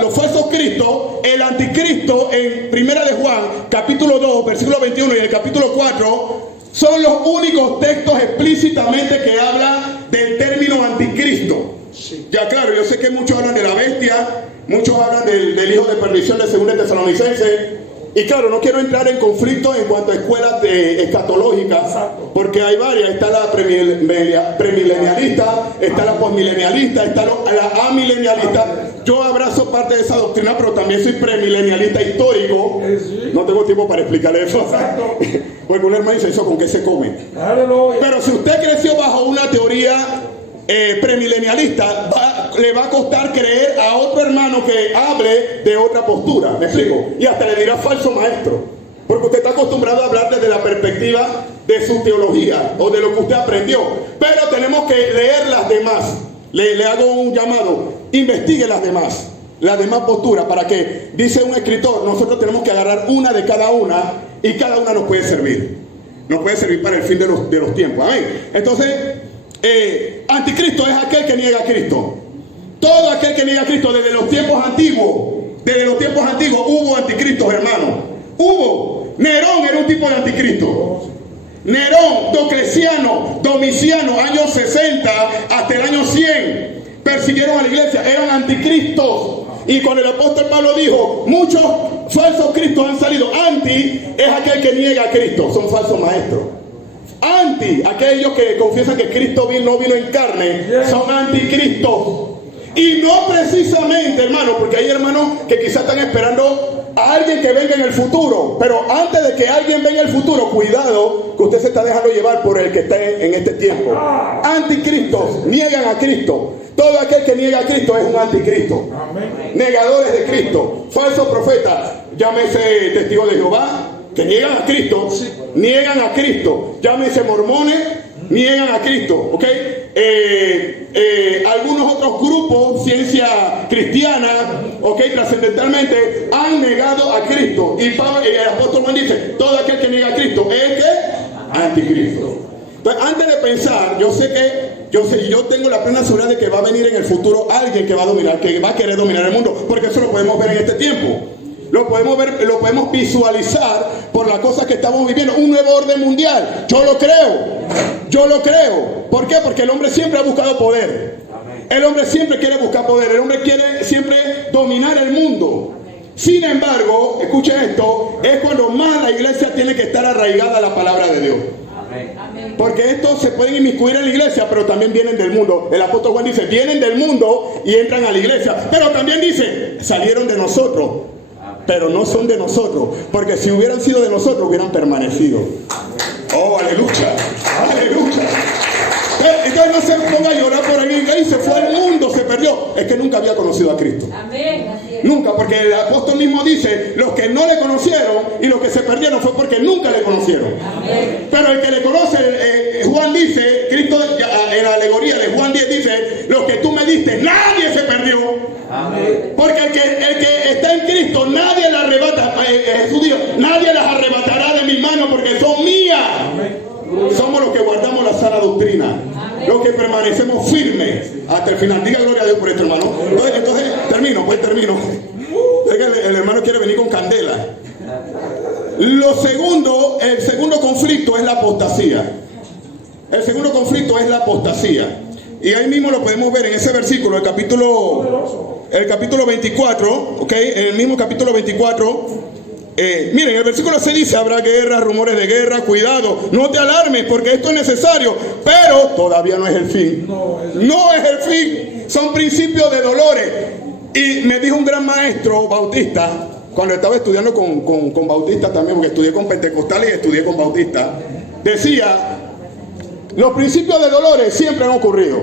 los falsos cristos, el anticristo en 1 de Juan, capítulo 2, versículo 21 y el capítulo 4, son los únicos textos explícitamente que hablan del término anticristo. Ya claro, yo sé que muchos hablan de la bestia, muchos hablan del hijo de perdición de 2 Tesalonicenses. Y claro, no quiero entrar en conflicto en cuanto a escuelas escatológicas, porque hay varias. Está la premilenialista, está la postmilenialista, está la amilenialista. Yo abrazo parte de esa doctrina, pero también soy premilenialista histórico. No tengo tiempo para explicarle eso. Porque un hermano dice, ¿eso con qué se come? Pero si usted creció bajo una teoría premilenialista, le va a costar creer a otro hermano que hable de otra postura, ¿me explico? Y hasta le dirá falso maestro, porque usted está acostumbrado a hablar desde la perspectiva de su teología o de lo que usted aprendió. Pero tenemos que leer las demás. Le hago un llamado, investigue las demás posturas, para que, dice un escritor, nosotros tenemos que agarrar una de cada una y cada una nos puede servir. Nos puede servir para el fin de los tiempos. Amén. Entonces, anticristo es aquel que niega a Cristo. Todo aquel que niega a Cristo desde los tiempos antiguos hubo anticristos, hermano. Hubo. Nerón era un tipo de anticristo. Nerón, Diocleciano, Domiciano, años 60 hasta el año 100, persiguieron a la iglesia, eran anticristos. Y cuando el apóstol Pablo dijo, muchos falsos cristos han salido. Anti es aquel que niega a Cristo, son falsos maestros. Anti, aquellos que confiesan que Cristo no vino en carne, son anticristos. Y no precisamente, hermano, porque hay hermanos que quizás están esperando a alguien que venga en el futuro. Pero antes de que alguien venga en el futuro, cuidado, que usted se está dejando llevar por el que está en este tiempo. Anticristos, niegan a Cristo. Todo aquel que niega a Cristo es un anticristo. Amén. Negadores de Cristo, falsos profetas, llámese testigos de Jehová, que niegan a Cristo, niegan a Cristo, llámese mormones, niegan a Cristo, ¿ok? Algunos otros grupos, ciencia cristiana, ¿ok? Trascendentalmente, han negado a Cristo. Y el apóstol Juan dice, todo aquel que niega a Cristo es que anticristo. Entonces, antes de pensar, yo tengo la plena seguridad de que va a venir en el futuro alguien que va a dominar, que va a querer dominar el mundo, porque eso lo podemos ver en este tiempo. Lo podemos ver, lo podemos visualizar por las cosas que estamos viviendo. Un nuevo orden mundial. Yo lo creo. ¿Por qué? Porque el hombre siempre ha buscado poder. El hombre siempre quiere buscar poder. El hombre quiere siempre dominar el mundo. Sin embargo, escuchen esto, es cuando más la iglesia tiene que estar arraigada a la palabra de Dios. Porque estos se pueden inmiscuir en la iglesia, pero también vienen del mundo. El apóstol Juan dice, vienen del mundo y entran a la iglesia. Pero también dice, salieron de nosotros, pero no son de nosotros. Porque si hubieran sido de nosotros, hubieran permanecido. Oh, aleluya, aleluya. Entonces no se ponga a llorar por alguien que se fue al mundo, se perdió. Es que nunca había conocido a Cristo. Nunca, porque el apóstol mismo dice, los que no le conocieron y los que se perdieron fue porque nunca le conocieron. Pero el que le conoce, Juan dice, Cristo en la alegoría de Juan 10 dice, los que tú me diste, nadie se perdió. Porque el que está en Cristo, nadie le arrebata, Jesús dijo, nadie las arrebatará de mi mano porque son mías. Somos los que guardamos la sana doctrina, los que permanecemos firmes hasta el final. Diga gloria a Dios por esto, hermano. Entonces termino. El hermano quiere venir con candela. El segundo conflicto es la apostasía. El segundo conflicto es la apostasía. Y ahí mismo lo podemos ver en ese versículo, el capítulo 24, ¿ok? En el mismo capítulo 24. Miren, el versículo 6 dice, habrá guerra, rumores de guerra, cuidado, no te alarmes porque esto es necesario, pero todavía no es el fin. No es el fin, son principios de dolores. Y me dijo un gran maestro bautista, cuando estaba estudiando con bautistas también, porque estudié con pentecostales y estudié con bautistas, decía, los principios de dolores siempre han ocurrido.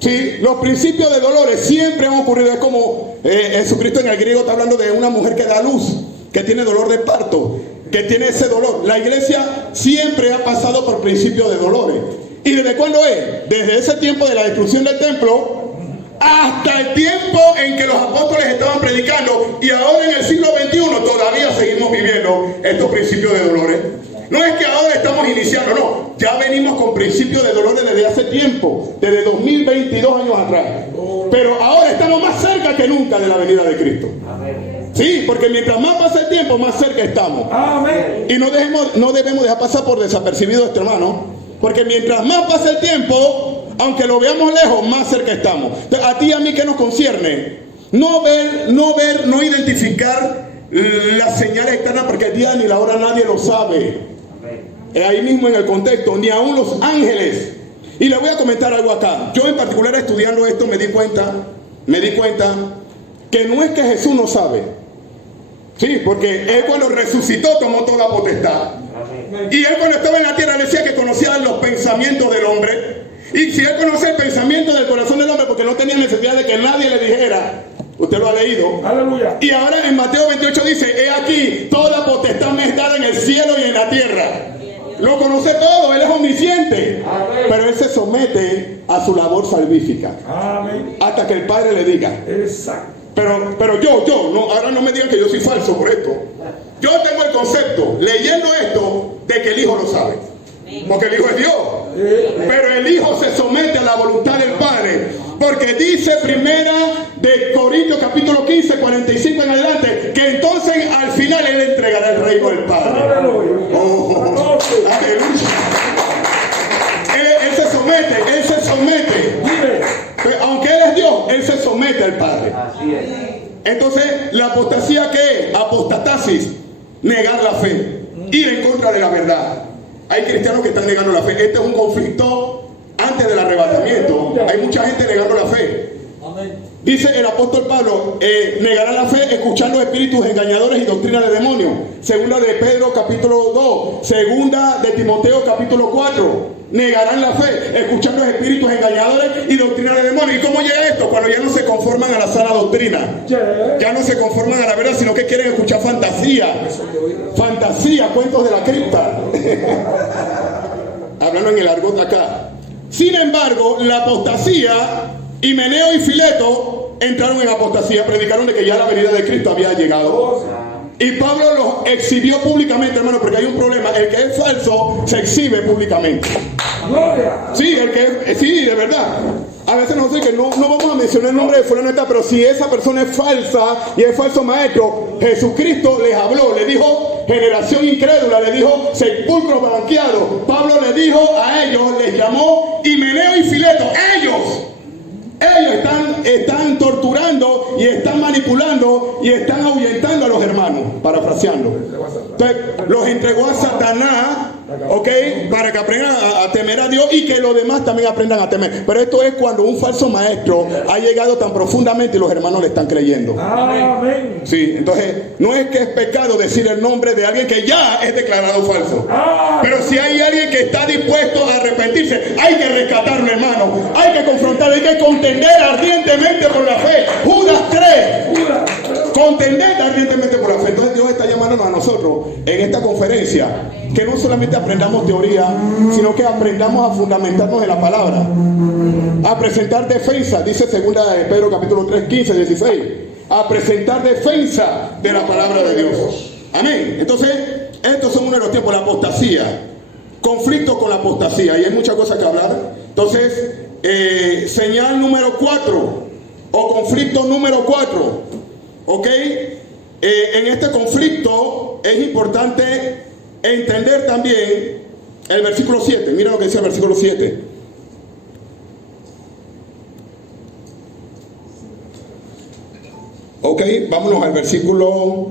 Sí, los principios de dolores siempre han ocurrido. Es como Jesucristo en el griego está hablando de una mujer que da luz, que tiene dolor de parto, que tiene ese dolor. La iglesia siempre ha pasado por principios de dolores. ¿Y desde cuándo es? Desde ese tiempo de la destrucción del templo hasta el tiempo en que los apóstoles estaban predicando, y ahora en el siglo XXI todavía seguimos viviendo estos principios de dolores. No es que ahora estamos iniciando, no. Ya venimos con principios de dolores desde hace tiempo, desde 2022 años atrás. Pero ahora estamos más cerca que nunca de la venida de Cristo. Sí, porque mientras más pasa el tiempo, más cerca estamos. Y no debemos dejar pasar por desapercibido esto, hermano. Porque mientras más pasa el tiempo, aunque lo veamos lejos, más cerca estamos. A ti y a mí, ¿qué nos concierne? No identificar las señales externas, porque el día ni la hora nadie lo sabe. Ahí mismo en el contexto, ni aún los ángeles. Y le voy a comentar algo acá. Yo en particular estudiando esto me di cuenta que no es que Jesús no sabe. Sí, porque Él cuando resucitó tomó toda potestad. Y Él cuando estaba en la tierra decía que conocía los pensamientos del hombre. Y si Él conocía el pensamiento del corazón del hombre, porque no tenía necesidad de que nadie le dijera. Usted lo ha leído. Aleluya. Y ahora en Mateo 28 dice, he aquí, toda potestad me es dada en el cielo y en la tierra. Lo conoce todo, Él es omnisciente. Amén. Pero Él se somete a su labor salvífica. Amén. Hasta que el Padre le diga. Exacto. Pero yo, ahora no me digan que yo soy falso por esto. Yo tengo el concepto, leyendo esto, de que el Hijo lo sabe. Porque el Hijo es Dios. Pero el Hijo se somete a la voluntad del Padre. Porque dice primera de Corintios capítulo 15, 45 en adelante, que entonces al final Él entregará el reino del Padre. Oh, aleluya. Él se somete. Aunque Él es Dios, Él se somete al Padre. Así es. Entonces, la apostasía, ¿qué es? Apostatasis, negar la fe, ir en contra de la verdad. Hay cristianos que están negando la fe. Este es un conflicto antes del arrebatamiento. Hay mucha gente negando la fe. Dice el apóstol Pablo, negará la fe escuchando espíritus engañadores y doctrina de demonios. Segunda de Pedro capítulo 2. Segunda de Timoteo capítulo 4. Negarán la fe escuchando espíritus engañadores y doctrina de demonios. ¿Y cómo llega esto? Cuando ya no se conforman a la sana doctrina. Ya no se conforman a la verdad, sino que quieren escuchar fantasía. Fantasía, cuentos de la cripta. Hablando en el argot acá. Sin embargo, la apostasía, Himeneo y Fileto entraron en apostasía, predicaron de que ya la venida de Cristo había llegado. Y Pablo los exhibió públicamente, hermano, porque hay un problema. El que es falso se exhibe públicamente. Gloria. Sí, sí, de verdad. A veces nosotros que no vamos a mencionar el nombre de fulano, pero si esa persona es falsa y es falso maestro, Jesucristo les habló, le dijo generación incrédula, le dijo sepulcro blanqueado. Pablo le dijo a ellos, les llamó Himeneo y Fileto. Ellos están torturando y están manipulando y están ahuyentando a los hermanos, parafraseando. Entonces, los entregó a Satanás, ¿ok? Para que aprendan a temer a Dios y que los demás también aprendan a temer. Pero esto es cuando un falso maestro ha llegado tan profundamente y los hermanos le están creyendo. Amén. Sí, entonces, no es que es pecado decir el nombre de alguien que ya es declarado falso. Pero si hay alguien que está dispuesto a arrepentirse, hay que rescatarlo, hermano. Hay que confrontarlo, hay que contender ardientemente por la fe. Judas 3. Contender ardientemente por la fe. Entonces Dios está llamándonos a nosotros en esta conferencia que no solamente aprendamos teoría, sino que aprendamos a fundamentarnos en la palabra, a presentar defensa, dice 2 de Pedro capítulo 3, 15, 16, a presentar defensa de la palabra de Dios. Amén. Entonces, estos son uno de los tiempos, la apostasía, conflicto con la apostasía, y hay muchas cosas que hablar. Entonces, señal número 4 o conflicto número 4, ¿ok? En este conflicto es importante entender también el versículo 7. Mira lo que dice el versículo 7. Ok, vámonos al versículo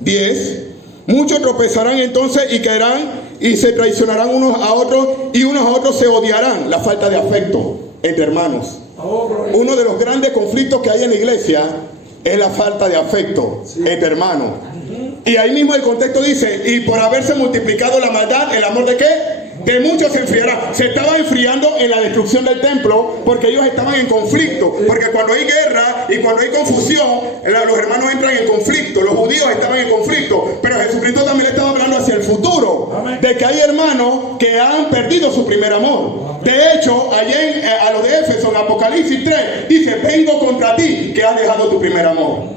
10. Muchos tropezarán entonces y caerán y se traicionarán unos a otros y unos a otros se odiarán. La falta de afecto entre hermanos. Uno de los grandes conflictos que hay en la iglesia es la falta de afecto entre hermanos. Y ahí mismo el contexto dice, y por haberse multiplicado la maldad, ¿el amor de qué? De muchos se enfriará. Se estaba enfriando en la destrucción del templo porque ellos estaban en conflicto. Porque cuando hay guerra y cuando hay confusión, los hermanos entran en conflicto. Los judíos estaban en conflicto. Pero Jesucristo también le estaba hablando hacia el futuro. De que hay hermanos que han perdido su primer amor. De hecho, allá a los de Éfeso, en Apocalipsis 3, dice, vengo contra ti que has dejado tu primer amor.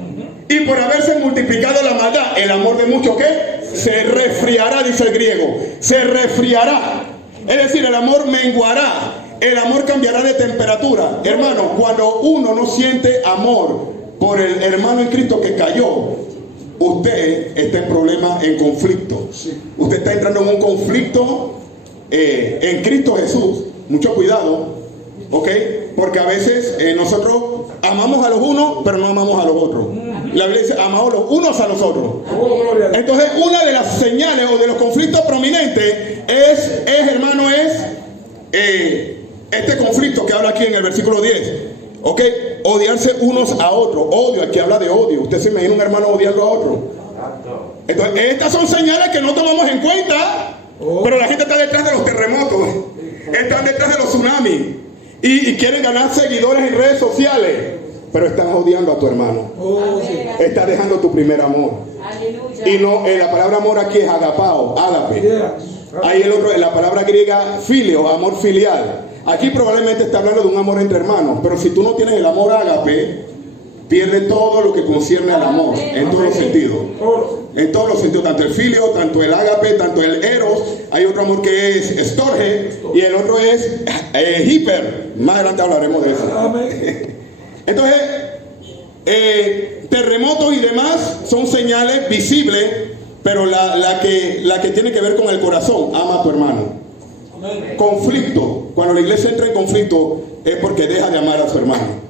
Y por haberse multiplicado la maldad, el amor de muchos, ¿qué? Se resfriará, dice el griego. Se resfriará. Es decir, el amor menguará. El amor cambiará de temperatura. Hermano, cuando uno no siente amor por el hermano en Cristo que cayó, usted está en problema, en conflicto. Usted está entrando en un conflicto en Cristo Jesús. Mucho cuidado, ¿ok? Porque a veces nosotros amamos a los unos, pero no amamos a los otros. La Biblia dice, amamos los unos a los otros. Entonces, una de las señales o de los conflictos prominentes es hermano, este conflicto que habla aquí en el versículo 10. ¿Ok? Odiarse unos a otros. Odio, aquí habla de odio. Usted se imagina un hermano odiando a otro. Entonces, estas son señales que no tomamos en cuenta. Pero la gente está detrás de los terremotos. Están detrás de los tsunamis. Y quieren ganar seguidores en redes sociales. Pero estás odiando a tu hermano. Estás dejando tu primer amor. Y no, la palabra amor aquí es agapao, ágape. Ahí la palabra griega filio, amor filial. Aquí probablemente está hablando de un amor entre hermanos. Pero si tú no tienes el amor ágape, pierde todo lo que concierne al amor. En todos los sentidos. En todos los sentidos. Tanto el filio, tanto el ágape, tanto el eros. Hay otro amor que es estorge. Y el otro es hiper. Más adelante hablaremos de eso. Entonces, terremotos y demás son señales visibles, pero la que tiene que ver con el corazón, ama a tu hermano. Conflicto, cuando la iglesia entra en conflicto es porque deja de amar a su hermano.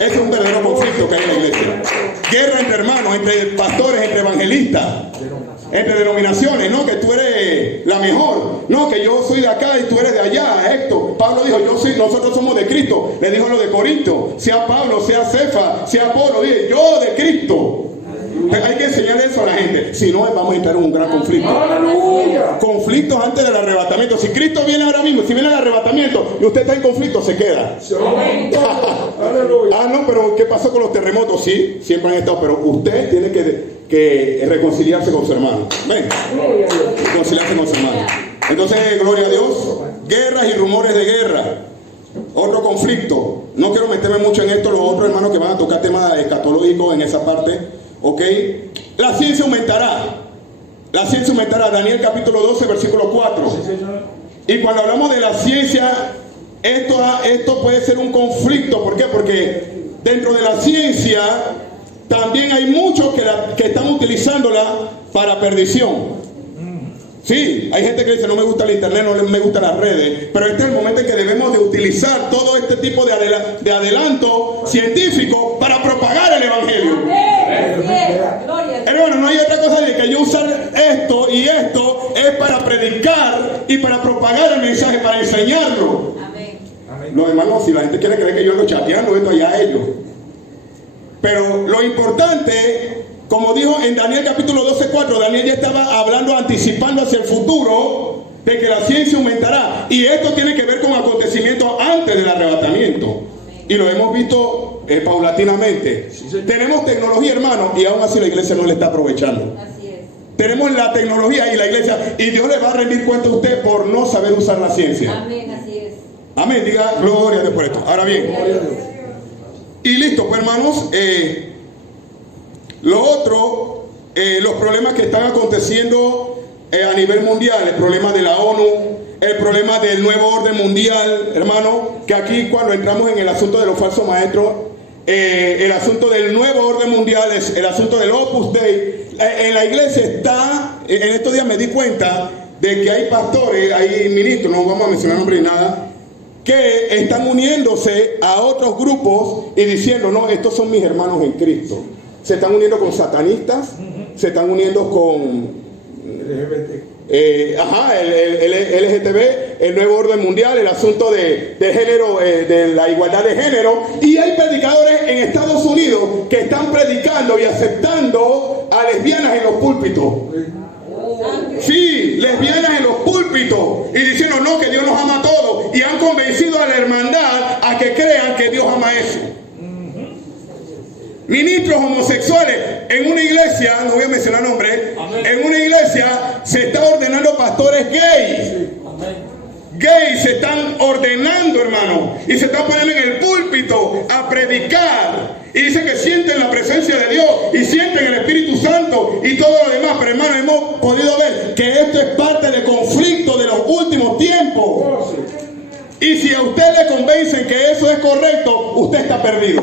Ese es un verdadero conflicto que hay en la iglesia. Guerra entre hermanos, entre pastores, entre evangelistas, entre denominaciones, no que tú eres la mejor, no que yo soy de acá y tú eres de allá. Héctor, Pablo dijo, nosotros somos de Cristo. Le dijo lo de Corinto, sea Pablo, sea Cefa, sea Apolo, dije yo de Cristo. Hay que enseñar eso a la gente, si no vamos a entrar en un gran conflicto. ¡Aleluya! Conflictos antes del arrebatamiento. Si Cristo viene ahora mismo, si viene el arrebatamiento y usted está en conflicto, se queda. No, pero ¿qué pasó con los terremotos? Sí, siempre han estado, pero usted tiene que reconciliarse con su hermano. Ven, reconciliarse con su hermano. Entonces, gloria a Dios. Guerras y rumores de guerra. Otro conflicto. No quiero meterme mucho en esto. Los otros hermanos hermanos que van a tocar temas escatológicos en esa parte, ¿ok? La ciencia aumentará. La ciencia aumentará. Daniel capítulo 12, versículo 4. Sí, señor. Y cuando hablamos de la ciencia, esto puede ser un conflicto. ¿Por qué? Porque dentro de la ciencia también hay muchos que están utilizándola para perdición. Sí, hay gente que dice no me gusta el internet, no me gustan las redes, pero este es el momento en que debemos de utilizar todo este tipo de adelanto científico para propagar el evangelio. Hermano, no hay otra cosa de que yo usar esto y esto es para predicar y para propagar el mensaje, para enseñarlo. Amén. Los hermanos, si la gente quiere creer que yo ando chateando esto allá a ellos. Pero lo importante, como dijo en Daniel capítulo 12:4, Daniel ya estaba hablando, anticipando hacia el futuro de que la ciencia aumentará. Y esto tiene que ver con acontecimientos antes del arrebatamiento. Y lo hemos visto paulatinamente. Sí. Tenemos tecnología, hermano, y aún así la iglesia no le está aprovechando. Así es. Tenemos la tecnología y la iglesia, y Dios le va a rendir cuenta a usted por no saber usar la ciencia. Amén, así es. Amén, diga gloria a Dios por esto. Ahora bien, Gloria a Dios. y listo, pues hermanos, lo otro, los problemas que están aconteciendo a nivel mundial, el problema de la ONU, el problema del nuevo orden mundial, hermano, que aquí cuando entramos en el asunto de los falsos maestros, el asunto del nuevo orden mundial, es el asunto del Opus Dei. En la iglesia está, en estos días me di cuenta de que hay pastores, hay ministros, no vamos a mencionar nombres ni nada, que están uniéndose a otros grupos y diciendo, no, estos son mis hermanos en Cristo. Se están uniendo con satanistas, se están uniendo con LGBT. el LGTB, el nuevo orden mundial, el asunto de género, de la igualdad de género. Y hay predicadores en Estados Unidos que están predicando y aceptando a lesbianas en los púlpitos. Sí, lesbianas en los púlpitos y diciendo no, que Dios nos ama a todos, y han convencido a la hermandad a que crean que Dios ama eso. Ministros homosexuales en una iglesia, no voy a mencionar nombres, en una iglesia se está ordenando pastores gays. Gays se están ordenando, hermano, y se están poniendo en el púlpito a predicar. Y dice que sienten la presencia de Dios y sienten el Espíritu Santo y todo lo demás. Pero hermano, hemos podido ver que esto es parte del conflicto de los últimos tiempos. Y si a usted le convencen que eso es correcto, usted está perdido.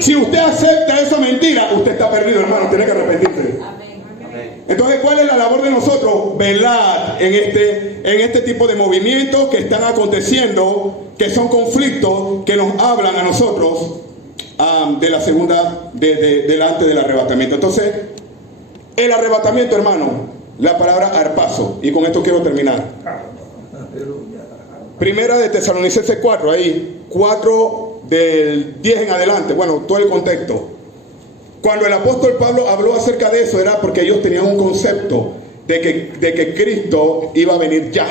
Si usted acepta esa mentira, usted está perdido, hermano, tiene que arrepentirse. Entonces, ¿cuál es la labor de nosotros? Velar en este tipo de movimientos que están aconteciendo, que son conflictos que nos hablan a nosotros de la segunda, delante del arrebatamiento. Entonces, el arrebatamiento, hermano, la palabra arpazo, y con esto quiero terminar. Primera de Tesalonicenses 4, ahí, 4 del 10 en adelante, bueno, todo el contexto. Cuando el apóstol Pablo habló acerca de eso, era porque ellos tenían un concepto de que Cristo iba a venir ya.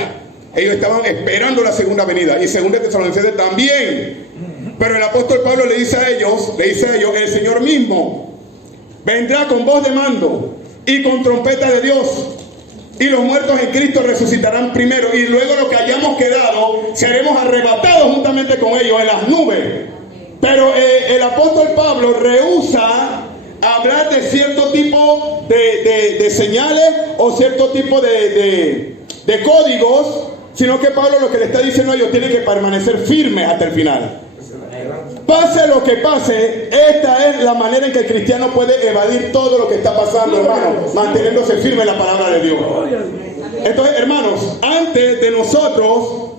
Ellos estaban esperando la segunda venida, y segunda de Tesalonicenses también. Pero el apóstol Pablo le dice a ellos, el Señor mismo vendrá con voz de mando y con trompeta de Dios, y los muertos en Cristo resucitarán primero, y luego los que hayamos quedado seremos arrebatados juntamente con ellos en las nubes. Pero el apóstol Pablo rehúsa hablar de cierto tipo de señales o cierto tipo de códigos, sino que Pablo lo que le está diciendo a ellos, tienen que permanecer firmes hasta el final. Pase lo que pase, esta es la manera en que el cristiano puede evadir todo lo que está pasando, hermano, manteniéndose firme en la palabra de Dios. Entonces, hermanos, antes de nosotros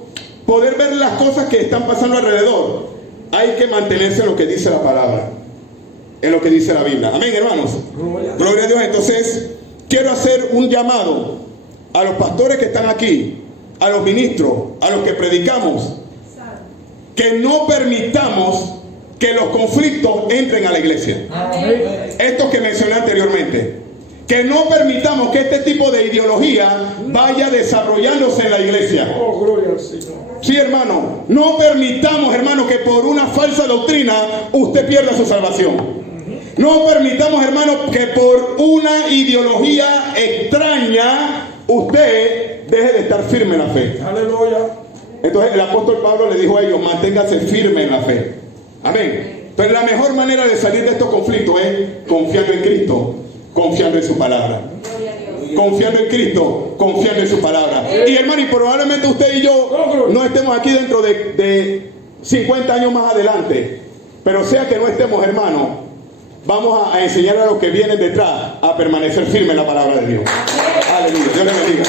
poder ver las cosas que están pasando alrededor, hay que mantenerse en lo que dice la palabra, en lo que dice la Biblia. Amén, hermanos. Gloria a Dios. Entonces, quiero hacer un llamado a los pastores que están aquí, a los ministros, a los que predicamos, que no permitamos que los conflictos entren a la iglesia. Estos que mencioné anteriormente. Que no permitamos que este tipo de ideología vaya desarrollándose en la iglesia. Oh, gloria al Señor. Sí, hermano. No permitamos, hermano, que por una falsa doctrina usted pierda su salvación. No permitamos, hermano, que por una ideología extraña usted deje de estar firme en la fe. Aleluya. Entonces el apóstol Pablo le dijo a ellos, manténgase firme en la fe. Amén. Entonces la mejor manera de salir de estos conflictos es confiando en Cristo, confiando en su palabra. Confiando en Cristo, confiando en su palabra. Y hermano, y probablemente usted y yo no estemos aquí dentro de 50 años más adelante, pero sea que no estemos, hermano, vamos a enseñar a los que vienen detrás a permanecer firmes en la palabra de Dios. Aleluya, Dios les bendiga.